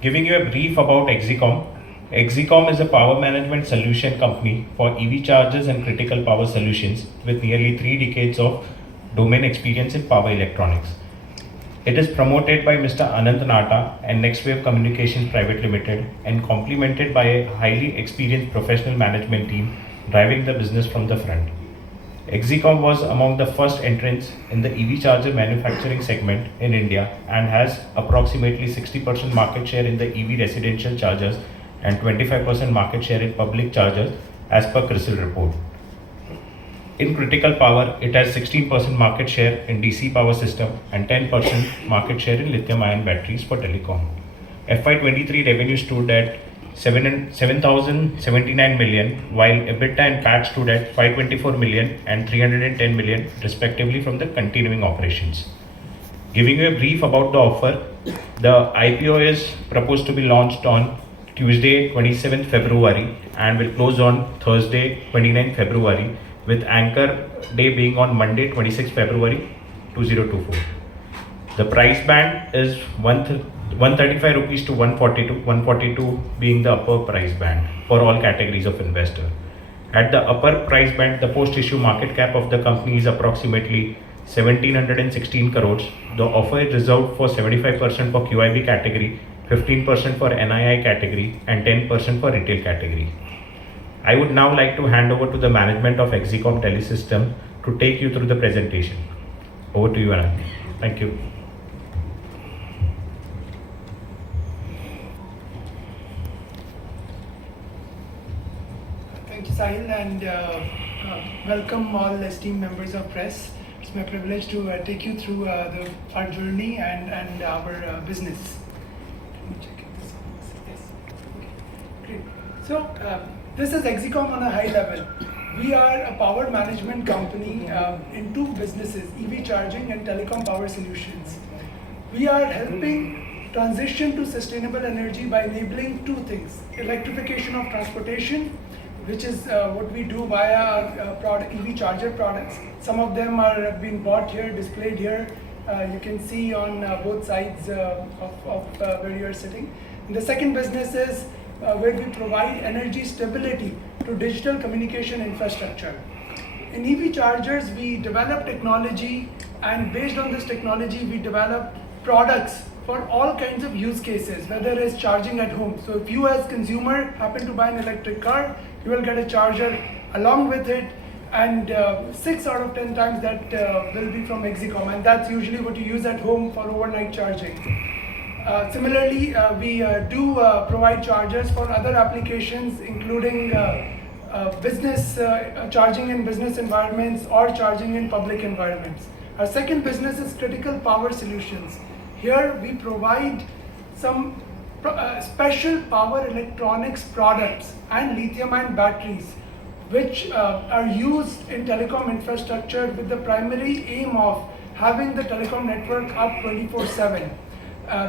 Giving you a brief about EXICOM. EXICOM is a power management solution company for EV chargers and critical power solutions with nearly 3 decades of domain experience in power electronics. It is promoted by Mr. Anant Nata and Nextwave Communications Private Limited and complemented by a highly experienced professional management team driving the business from the front. EXICOM was among the first entrants in the EV charger manufacturing segment in India and has approximately 60% market share in the EV residential chargers and 25% market share in public chargers as per CRISIL report. In critical power, it has 16% market share in DC power system and 10% market share in lithium-ion batteries for telecom. FY23 revenue stood at 7,079 million, while EBITDA and PAT stood at 524 million and 310 million respectively from the continuing operations. Giving you a brief about the offer, the IPO is proposed to be launched on Tuesday 27th February and will close on Thursday 29th February with anchor day being on Monday 26th February 2024. The price band is 135 rupees to 142 being the upper price band for all categories of investor. At the upper price band, the post-issue market cap of the company is approximately 1716 crores. The offer is reserved for 75% for QIB category, 15% for NII category and 10% for retail category. I would now like to hand over to the management of EXICOM TELE-SYSTEMS to take you through the presentation. Over to you, Anand. Thank you. Thank you, Sahil, and welcome all esteemed members of press. It's my privilege to take you through our journey and our business. Let me check if this is, yes. Okay. Great. So, this is EXICOM on a high level. We are a power management company in two businesses, EV charging and telecom power solutions. We are helping transition to sustainable energy by enabling two things: electrification of transportation, which is what we do via our EV charger products. Some of them are being bought here, displayed here. You can see on both sides of where you are sitting. And the second business is where we provide energy stability to digital communication infrastructure. In EV chargers, we develop technology, and based on this technology, we develop products for all kinds of use cases, whether it's charging at home. So if you as consumer happen to buy an electric car, you will get a charger along with it, and 6 out of 10 times that will be from EXICOM, and that's usually what you use at home for overnight charging. Similarly, we do provide chargers for other applications, including business charging in business environments or charging in public environments. Our second business is critical power solutions. Here we provide some special power electronics products and lithium-ion batteries, which are used in telecom infrastructure with the primary aim of having the telecom network up 24/7.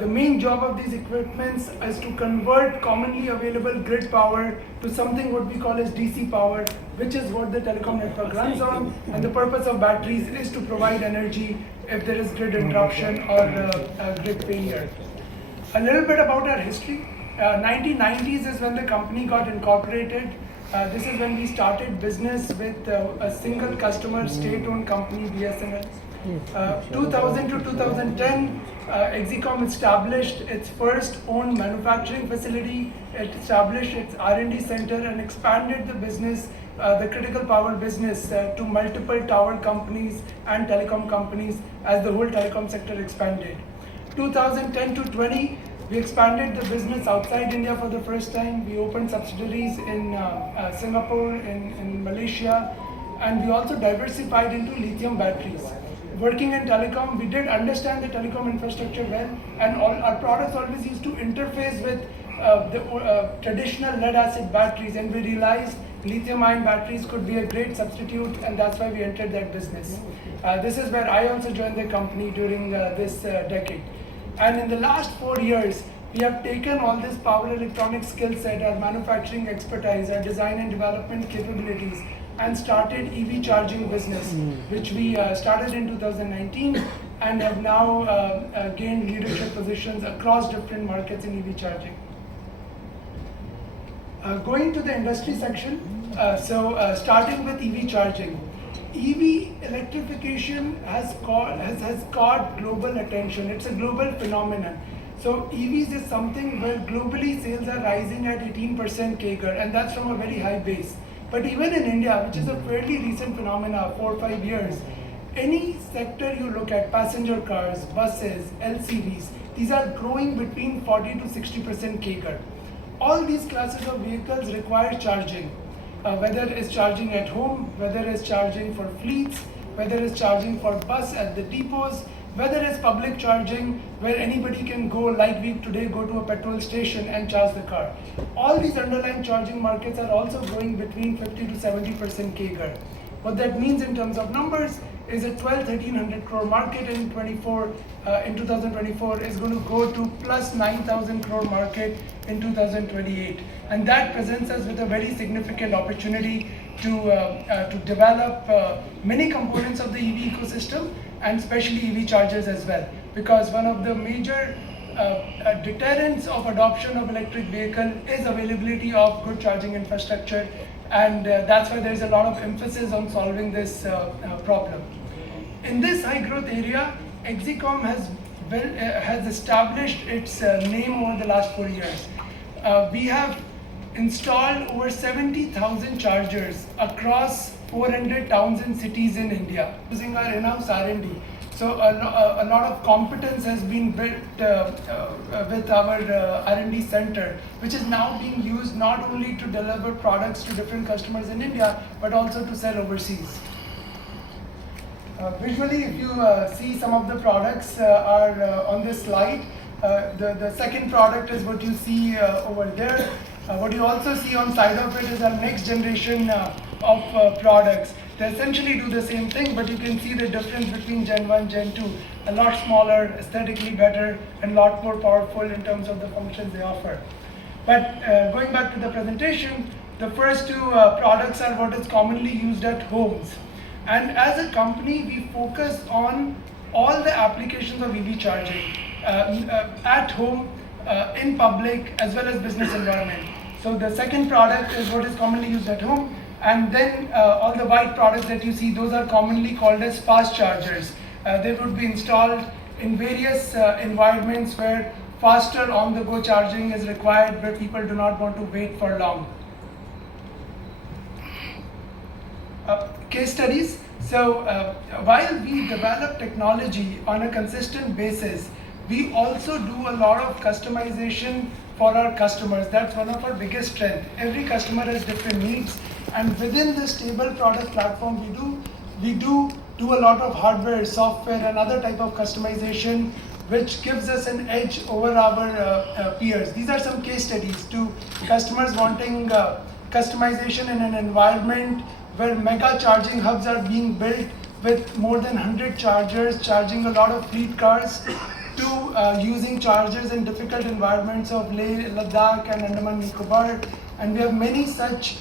The main job of these equipments is to convert commonly available grid power to something what we call as DC power, which is what the telecom network runs on, and the purpose of batteries is to provide energy if there is grid interruption or grid failure. A little bit about our history. 1990s is when the company got incorporated. This is when we started business with a single customer, state-owned company, BSNL. 2000 to 2010, EXICOM established its first own manufacturing facility. It established its R&D center and expanded the business, the critical power business, to multiple tower companies and telecom companies as the whole telecom sector expanded. 2010 to 20, we expanded the business outside India for the first time. We opened subsidiaries in Singapore, in Malaysia, and we also diversified into lithium batteries. Working in telecom, we did understand the telecom infrastructure well, and all our products always used to interface with the traditional lead-acid batteries, and we realized lithium-ion batteries could be a great substitute, and that's why we entered that business. This is where I also joined the company during this decade. And in the last 4 years, we have taken all this power electronics skill set, our manufacturing expertise, our design and development capabilities, and started EV charging business, which we started in 2019. and have now gained leadership positions across different markets in EV charging. Going to the industry section, starting with EV charging. EV electrification has caught global attention. It's a global phenomenon. So EVs is something where globally sales are rising at 18% CAGR, and that's from a very high base. But even in India, which is a fairly recent phenomena, 4 or 5 years, any sector you look at, passenger cars, buses, LCVs, these are growing between 40 to 60% CAGR. All these classes of vehicles require charging, whether it's charging at home, whether it's charging for fleets, whether it's charging for bus at the depots, whether it's public charging where anybody can go, like we today go to a petrol station and charge the car. All these underlying charging markets are also growing between 50 to 70% CAGR. What that means in terms of numbers is a 1,300 crore market in 2024 is going to go to plus 9,000 crore market in 2028, and that presents us with a very significant opportunity to develop many components of the EV ecosystem, and especially EV chargers as well, because one of the major deterrents of adoption of electric vehicle is availability of good charging infrastructure, and that's why there's a lot of emphasis on solving this problem. In this high growth area, EXICOM has established its name over the last 4 years. We have installed over 70,000 chargers across 400 towns and cities in India using our in-house R&D. So a lot of competence has been built with our R&D center, which is now being used not only to deliver products to different customers in India, but also to sell overseas. Visually, if you see some of the products are on this slide. The second product is what you see over there. What you also see on side of it is our next generation of products. They essentially do the same thing, but you can see the difference between Gen 1, Gen 2. A lot smaller, aesthetically better, and a lot more powerful in terms of the functions they offer. But going back to the presentation, the first two products are what is commonly used at homes. And as a company, we focus on all the applications of EV charging at home, in public, as well as business environment. So the second product is what is commonly used at home. And then all the white products that you see, those are commonly called as fast chargers. They would be installed in various environments where faster on-the-go charging is required, where people do not want to wait for long. Case studies. So while we develop technology on a consistent basis, we also do a lot of customization for our customers. That's one of our biggest strengths. Every customer has different needs, and within this stable product platform we do a lot of hardware, software, and other type of customization, which gives us an edge over our peers. These are some case studies to customers wanting customization in an environment where mega charging hubs are being built with more than 100 chargers, charging a lot of fleet cars, to using chargers in difficult environments of Leh, Ladakh, and Andaman Nicobar. And we have many such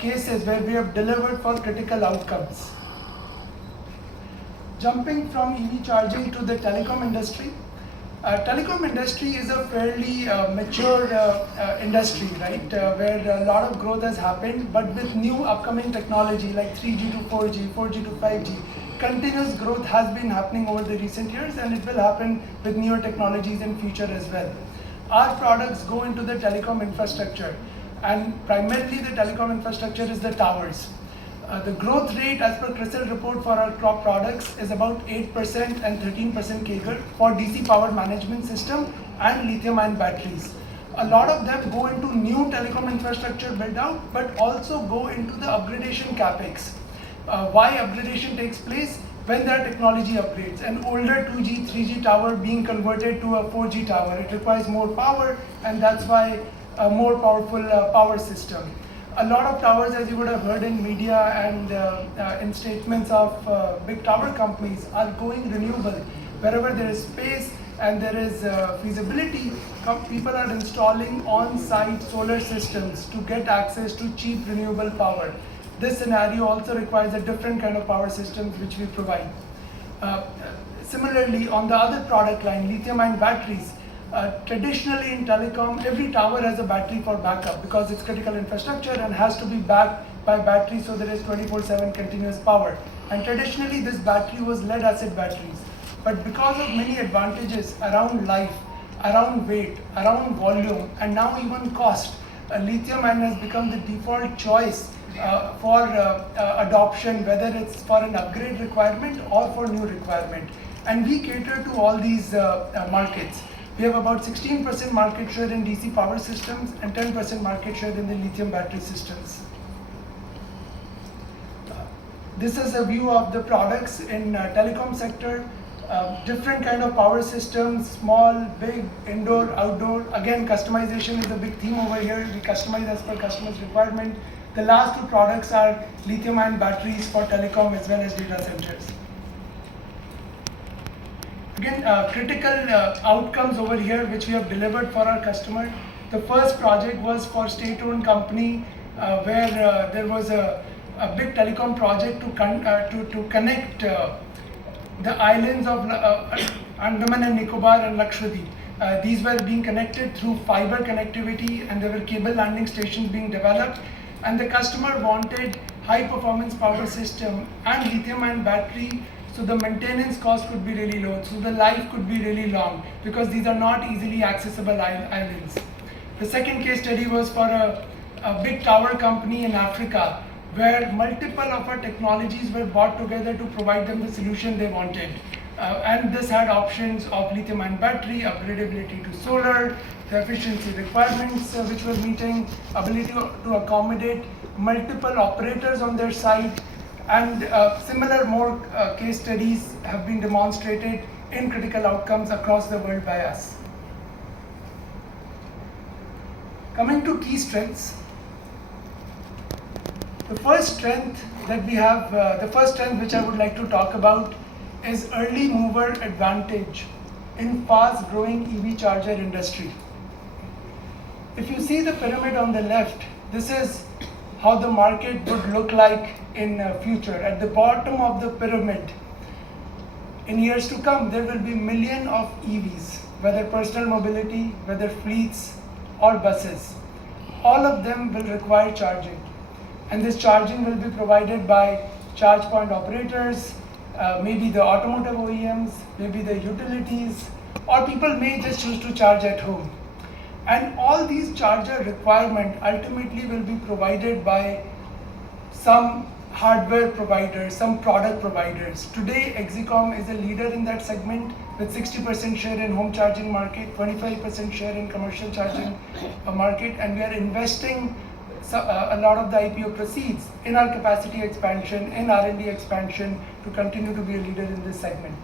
cases where we have delivered for critical outcomes. Jumping from EV charging to the telecom industry. Telecom industry is a fairly mature industry, right? Where a lot of growth has happened, but with new upcoming technology like 3G to 4G, 4G to 5G, continuous growth has been happening over the recent years, and it will happen with newer technologies in future as well. Our products go into the telecom infrastructure, and primarily the telecom infrastructure is the towers. The growth rate as per CRISIL report for our crop products is about 8% and 13% CAGR for DC power management system and lithium-ion batteries. A lot of them go into new telecom infrastructure build out, but also go into the upgradation capex. Why upgradation takes place? When there are technology upgrades. An older 2G, 3G tower being converted to a 4G tower. It requires more power, and that's why a more powerful power system. A lot of towers, as you would have heard in media and in statements of big tower companies, are going renewable. Wherever there is space and there is feasibility, people are installing on-site solar systems to get access to cheap renewable power. This scenario also requires a different kind of power systems which we provide. Similarly, on the other product line, lithium-ion batteries, traditionally in telecom, every tower has a battery for backup because it's critical infrastructure and has to be backed by batteries, so there is 24/7 continuous power. And traditionally, this battery was lead-acid batteries. But because of many advantages around life, around weight, around volume, and now even cost, lithium-ion has become the default choice for adoption, whether it's for an upgrade requirement or for new requirement. And we cater to all these markets. We have about 16% market share in DC power systems and 10% market share in the lithium battery systems. This is a view of the products in telecom sector. Different kind of power systems, small, big, indoor, outdoor. Again, customization is a big theme over here. We customize as per customer's requirement. The last two products are lithium-ion batteries for telecom as well as data centers. Again, critical outcomes over here which we have delivered for our customer. The first project was for state-owned company where there was a big telecom project to connect the islands of Andaman and Nicobar and Lakshadweep. These were being connected through fiber connectivity, and there were cable landing stations being developed, and the customer wanted high performance power system and lithium-ion battery, so the maintenance cost could be really low, so the life could be really long, because these are not easily accessible islands. The second case study was for a big tower company in Africa, where multiple of our technologies were brought together to provide them the solution they wanted. And this had options of lithium-ion battery, upgradability to solar, the efficiency requirements which was meeting, ability to accommodate multiple operators on their site, and similar more case studies have been demonstrated in critical outcomes across the world by us. Coming to key strengths. The first strength that we have, the first strength which I would like to talk about is early mover advantage in fast growing EV charger industry. If you see the pyramid on the left, this is how the market would look like in future. At the bottom of the pyramid, in years to come, there will be millions of EVs, whether personal mobility, whether fleets or buses. All of them will require charging. And this charging will be provided by charge point operators, maybe the automotive OEMs, maybe the utilities, or people may just choose to charge at home. And all these charger requirement ultimately will be provided by some hardware providers, some product providers. Today, EXICOM is a leader in that segment with 60% share in home charging market, 25% share in commercial charging market, and we are investing a lot of the IPO proceeds in our capacity expansion, in R&D expansion to continue to be a leader in this segment.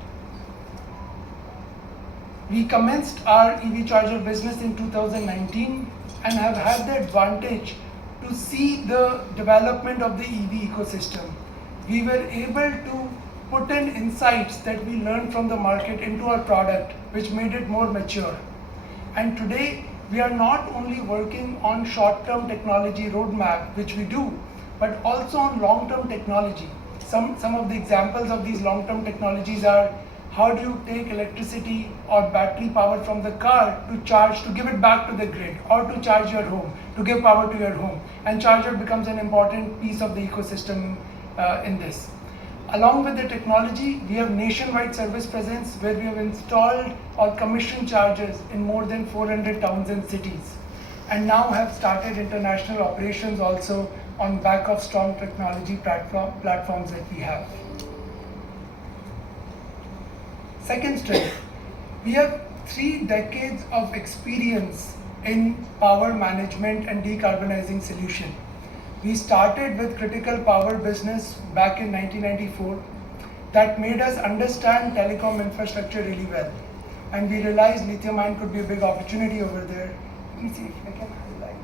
We commenced our EV charger business in 2019 and have had the advantage to see the development of the EV ecosystem. We were able to put in insights that we learned from the market into our product, which made it more mature. And today, we are not only working on short-term technology roadmap, which we do, but also on long-term technology. Some of the examples of these long-term technologies are, how do you take electricity or battery power from the car to charge, to give it back to the grid, or to charge your home, to give power to your home. And charger becomes an important piece of the ecosystem in this. Along with the technology, we have nationwide service presence where we have installed or commissioned chargers in more than 400 towns and cities, and now have started international operations also on back of strong technology platforms that we have. Second strength, we have 3 decades of experience in power management and decarbonizing solution. We started with critical power business back in 1994. That made us understand telecom infrastructure really well. And we realized lithium-ion could be a big opportunity over there. Let me see if I can highlight.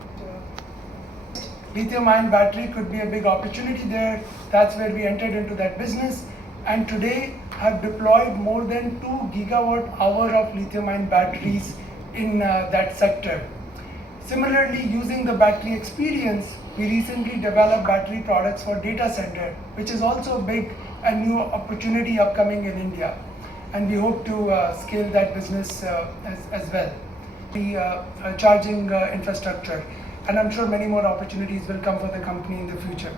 Lithium-ion battery could be a big opportunity there. That's where we entered into that business. And today have deployed more than 2 gigawatt hour of lithium-ion batteries in that sector. Similarly, using the battery experience, we recently developed battery products for data center, which is also a big and new opportunity upcoming in India. and we hope to scale that business as well. The charging infrastructure, and I'm sure many more opportunities will come for the company in the future.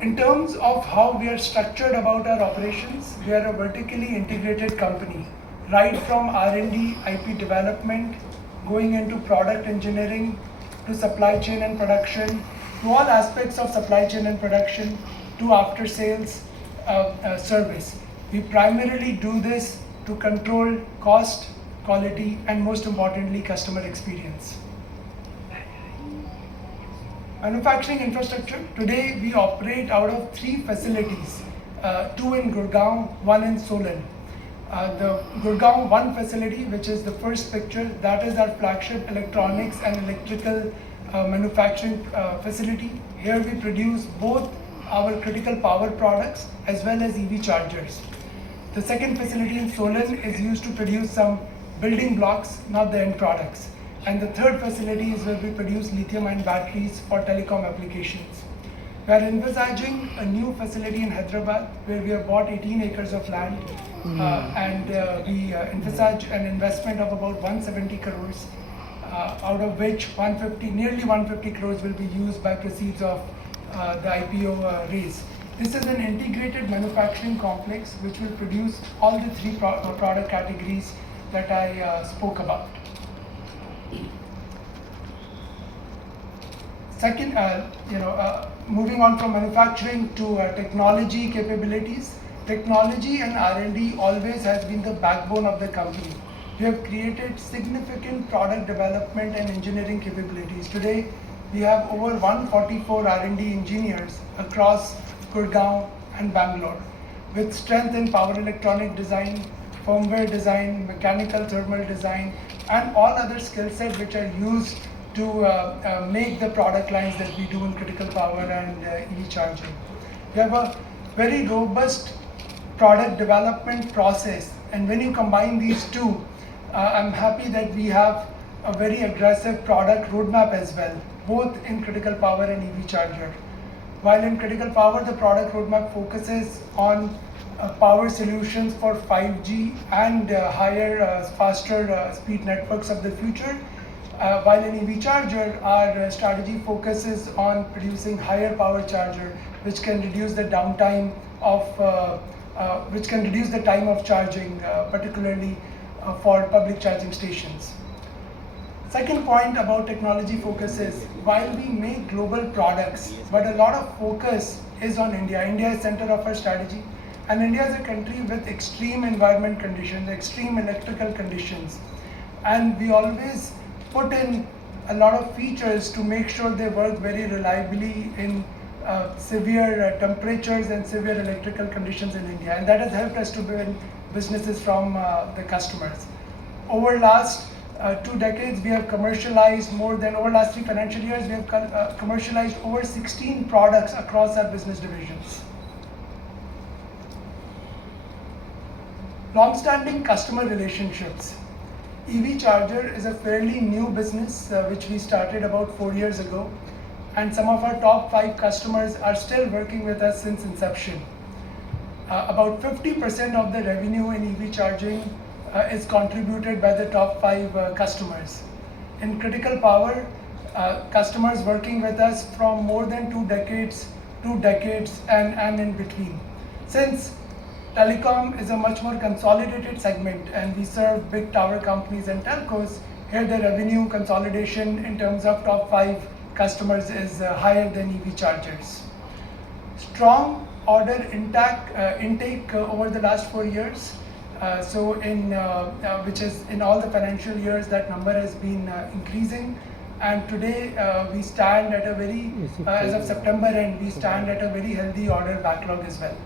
In terms of how we are structured about our operations, we are a vertically integrated company, right from R&D, IP development, going into product engineering, to supply chain and production, to all aspects of supply chain and production, to after sales service. We primarily do this to control cost, quality, and most importantly, customer experience. Manufacturing infrastructure. Today we operate out of 3 facilities, 2 in Gurgaon, 1 in Solan. The Gurgaon 1 facility, which is the first picture, that is our flagship electronics and electrical manufacturing facility. Here we produce both our critical power products as well as EV chargers. The second facility in Solan is used to produce some building blocks, not the end products. And the third facility is where we produce lithium-ion batteries for telecom applications. We are envisaging a new facility in Hyderabad where we have bought 18 acres of land and we envisage an investment of about 170 crores, out of which nearly 150 crores will be used by proceeds of the IPO raise. This is an integrated manufacturing complex which will produce all the 3 product categories that I spoke about. Second, moving on from manufacturing to technology capabilities. Technology and R&D always has been the backbone of the company. We have created significant product development and engineering capabilities. Today, we have over 144 R&D engineers across Gurgaon and Bangalore, with strength in power electronic design, firmware design, mechanical thermal design, and all other skill sets which are used to make the product lines that we do in critical power and EV charging. We have a very robust product development process, and when you combine these two, I'm happy that we have a very aggressive product roadmap as well, both in critical power and EV charger. While in critical power, the product roadmap focuses on power solutions for 5G and higher, faster speed networks of the future. While in EV charger, our strategy focuses on producing higher power charger, which can reduce the downtime of, which can reduce the time of charging, particularly for public charging stations. Second point about technology focus is, while we make global products, but a lot of focus is on India. India is center of our strategy, and India is a country with extreme environment conditions, extreme electrical conditions, and we always put in a lot of features to make sure they work very reliably in severe temperatures and severe electrical conditions in India, and that has helped us to win businesses from the customers. Over last 2 decades, we have commercialized over last 3 financial years, we have commercialized over 16 products across our business divisions. Long-standing customer relationships. EV charger is a fairly new business which we started about 4 years ago, and some of our top 5 customers are still working with us since inception. About 50% of the revenue in EV charging is contributed by the top 5 customers. In critical power, customers working with us from more than 2 decades, and in between. Since telecom is a much more consolidated segment and we serve big tower companies and telcos, here the revenue consolidation in terms of top 5 customers is higher than EV chargers. Strong order intake over the last 4 years. Which is in all the financial years, that number has been increasing, and today we stand at a very, as of September end, we stand at a very healthy order backlog as well.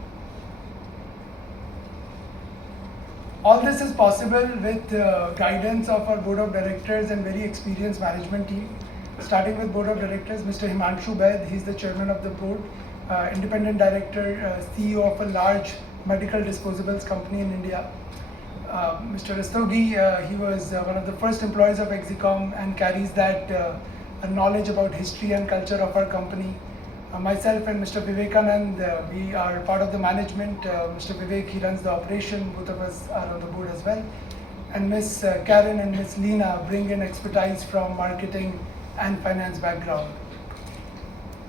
All this is possible with guidance of our board of directors and very experienced management team. Starting with board of directors, Mr. Himanshu Baid, he's the chairman of the board, independent director, CEO of a large medical disposables company in India. Mr. Rastogi, he was one of the first employees of EXICOM and carries that knowledge about history and culture of our company. Myself and Mr. Vivekanand, we are part of the management. Mr. Vivek, he runs the operation. Both of us are on the board as well. And Miss Karen and Miss Leena bring in expertise from marketing and finance background.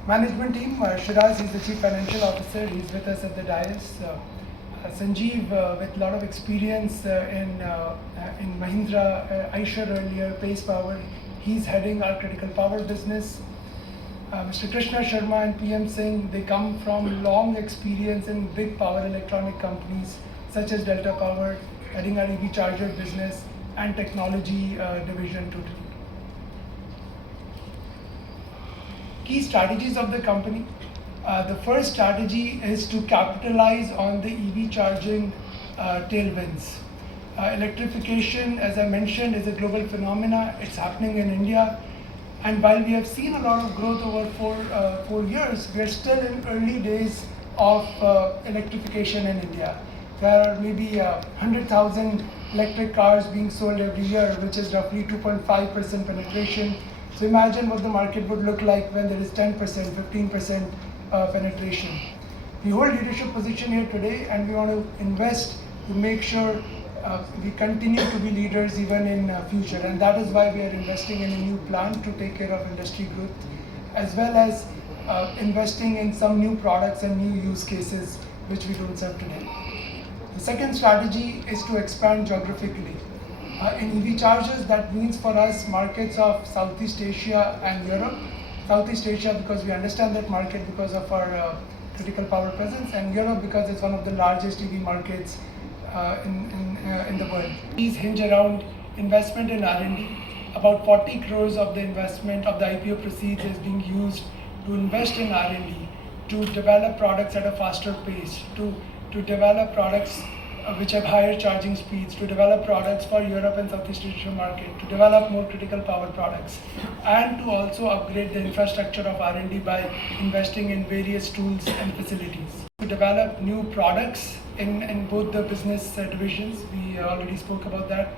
Management team, Shiraz is the Chief Financial Officer. He's with us at the dais. Sanjeev, with a lot of experience in Mahindra, Eicher earlier, Pace Power. He's heading our critical power business. Mr. Krishna Sharma and PM Singh, they come from long experience in big power electronic companies such as Delta Power, heading our EV charger business and technology division totally. Key strategies of the company. The first strategy is to capitalize on the EV charging tailwinds. Electrification, as I mentioned, is a global phenomena. It's happening in India. And while we have seen a lot of growth over 4 years, we are still in early days of electrification in India. There are maybe 100,000 electric cars being sold every year, which is roughly 2.5% penetration. So imagine what the market would look like when there is 10%, 15% penetration. We hold leadership position here today, and we want to invest to make sure we continue to be leaders even in future, and that is why we are investing in a new plant to take care of industry growth, as well as investing in some new products and new use cases which we don't serve today. The second strategy is to expand geographically. In EV chargers, that means for us markets of Southeast Asia and Europe. Southeast Asia because we understand that market because of our critical power presence, and Europe because it's one of the largest EV markets in the world. These hinge around investment in R&D. About 40 crores of the investment of the IPO proceeds is being used to invest in R&D, to develop products at a faster pace, to develop products which have higher charging speeds, to develop products for Europe and Southeast Asia market, to develop more critical power products, and to also upgrade the infrastructure of R&D by investing in various tools and facilities. To develop new products in both the business divisions, we already spoke about that.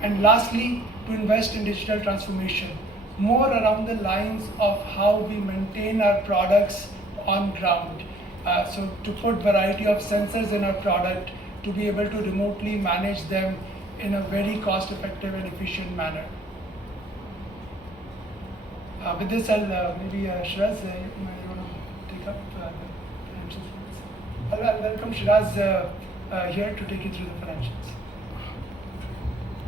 And lastly, to invest in digital transformation, more around the lines of how we maintain our products on ground. So to put variety of sensors in our product, to be able to remotely manage them in a very cost-effective and efficient manner. With this, I'll maybe Shiraz, you might want to take up the financials. I'll welcome Shiraz here to take you through the financials.